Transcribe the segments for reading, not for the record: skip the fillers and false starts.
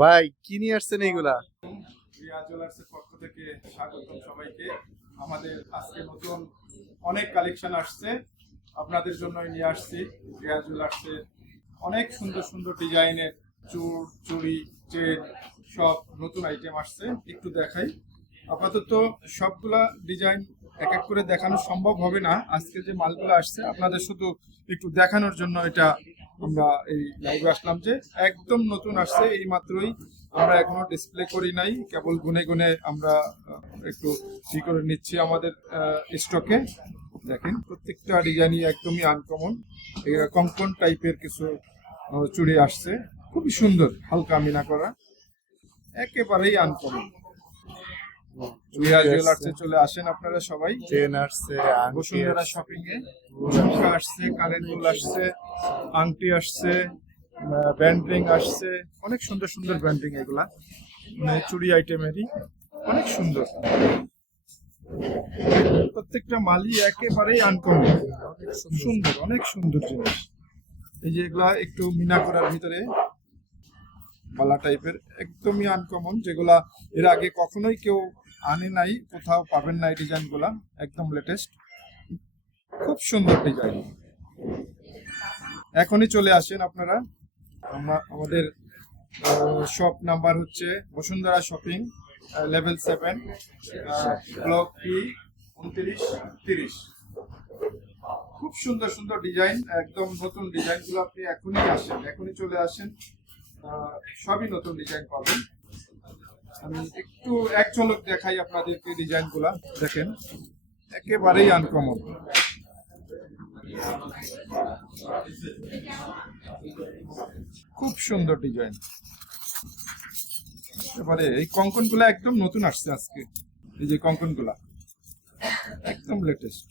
ভাই কি নিয়ে আসছেন এইগুলা? রিয়া জুয়েলার্সের পক্ষ থেকে স্বাগতম সবাইকে। আমাদের আজকে নতুন অনেক কালেকশন আসছে, আপনাদের জন্যই নিয়ে আসছি। রিয়া জুয়েলার্সের অনেক সুন্দর সুন্দর ডিজাইনের চুড়ি, চেন সব নতুন আইটেম আসছে। একটু দেখাই। আপাতত সবগুলা ডিজাইন এক এক করে দেখানো সম্ভব হবে না। আজকে যে মালগুলো আসছে আপনাদের শুধু একটু দেখানোর জন্য এটা আমরা এই লাইভে আসলাম, যে একদম নতুন আসছে এই মাত্রই। আমরা এখনো ডিসপ্লে করি নাই, কেবল গুনে গুনে আমরা একটু ই করে নিচ্ছি আমাদের স্টকে। দেখেন প্রত্যেকটা ডিজাইনই একদমই আনকমন। এরা কঙ্কন টাইপের কিছু চুড়ি আসছে, খুবই সুন্দর, হালকা মিনা করা, একেবারেই আনকমন। রিয়া জুয়েলার্সে চলে আসেন আপনারা সবাই। চেন আসছে, আংটি বসুন্ধরা শপিং এ ঝুমকা আসছে, কানের দুল আসছে, আংটি আসছে, ব্যান্ড আসছে, অনেক সুন্দর সুন্দর ব্যান্ডিং। এগুলা চুড়ি আইটেমেরই অনেক সুন্দর, প্রত্যেকটা মালই একেবারেই আনকমন, সুন্দর, অনেক সুন্দর জিনিস। এই যে এগুলা একটু মিনা করার ভিতরে বালা টাইপের, একদমই আনকমন, যেগুলা এর আগে কখনোই কেউ আনে নাই, কোথাও পাবেন না এই ডিজাইন গুলা, একদম লেটেস্ট, খুব সুন্দর ডিজাইন। এখনই চলে আসেন আপনারা। আমাদের শপ নাম্বার হচ্ছে Bashundhara shopping, level 7, block P 2930। খুব সুন্দর সুন্দর ডিজাইন, একদম নতুন ডিজাইন গুলো। আপনি এখনই আসেন, এখনই চলে আসেন, সবই নতুন ডিজাইন পাবেন। আমি একটু এক ঝলক দেখাই আপনাদেরকে ডিজাইন গুলা। দেখেন একেবারেই আনকমন, খুব সুন্দর ডিজাইন। এবারে এই কঙ্কন গুলা একদম নতুন আসছে আজকে। এই যে কঙ্কন গুলা একদম লেটেস্ট,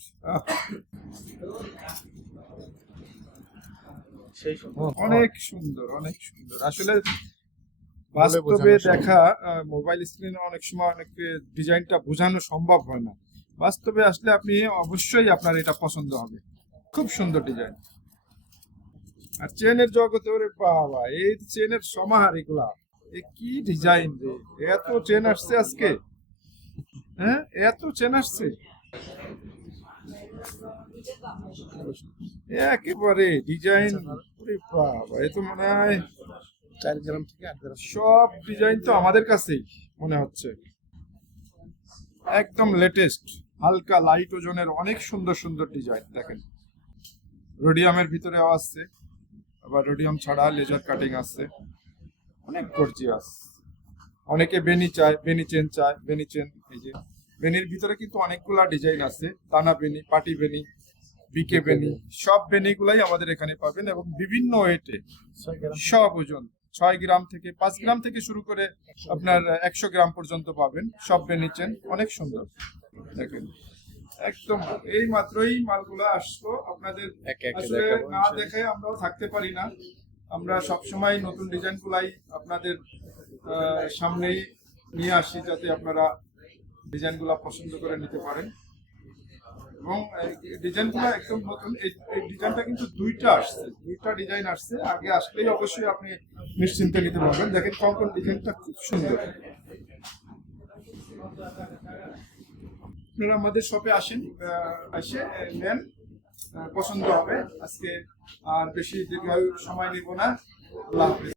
অনেক সুন্দর, অনেক সুন্দর। আসলে বাস্তবে দেখা, মোবাইল স্ক্রিনে অনেক সময় অনেক ডিজাইনটা বোঝানো সম্ভব হয় না। বাস্তবে আসলে আপনি অবশ্যই আপনার এটা পছন্দ হবে, খুব সুন্দর ডিজাইন। আর চেনের জগতে, ওরে বাবা, এই চেনের সমাহার এগুলা, এ কি ডিজাইন রে! এত চেন আসছে আজকে, হ্যাঁ এত চেন আসছে, একেবারে ডিজাইন। ওরে বাবা, এ তো মনে হয় 4 গ্রাম থেকে 8 গ্রাম সব ডিজাইন তো আমাদের কাছেই মনে হচ্ছে, একদম লেটেস্ট, হালকা লাইট ওজনের অনেক সুন্দর সুন্দর ডিজাইন। দেখেন রোডিয়ামের ভিতরেও আসছে, আবার রোডিয়াম ছাড়া লেজার কাটিং আসছে, অনেক গর্জিয়াস। অনেকে বেনি চায়, বেনি চেন চায়, বেনি চেন। এই যে বেনির ভিতরে কিন্তু অনেকগুলা ডিজাইন আছে, দানা বেনি, পাটি বেনি, বিকে বেনি, সব বেনিগুলাই আমাদের এখানে পাবেন, এবং বিভিন্ন ওয়েটে, সব ওজন 6 গ্রাম থেকে 5 গ্রাম থেকে শুরু করে আপনার 100 গ্রাম পর্যন্ত পাবেন। সব বেনি চেন অনেক সুন্দর। দেখেন একদম এই মাত্রই মালগুলো আসলো আপনাদের, আসলে না দেখে আমরাও থাকতে পারি না। আমরা সবসময় নতুন ডিজাইন গুলাই আপনাদের সামনেই নিয়ে আসি, যাতে আপনারা ডিজাইন গুলা পছন্দ করে নিতে পারেন। এবং ডিজাইন গুলো একদম নতুন। এই ডিজাইনটা কিন্তু দুইটা ডিজাইন আসছে, আগে আসলেই অবশ্যই আপনি নিশ্চিন্তে নিতে পারবেন। দেখেন কঙ্কন ডিজাইনটা খুব সুন্দর। আপনারা আমাদের শপে আসেন, এসে নেন, পছন্দ হবে। আজকে আর বেশি দীর্ঘ সময় নেব না। আল্লাহ হাফেজ।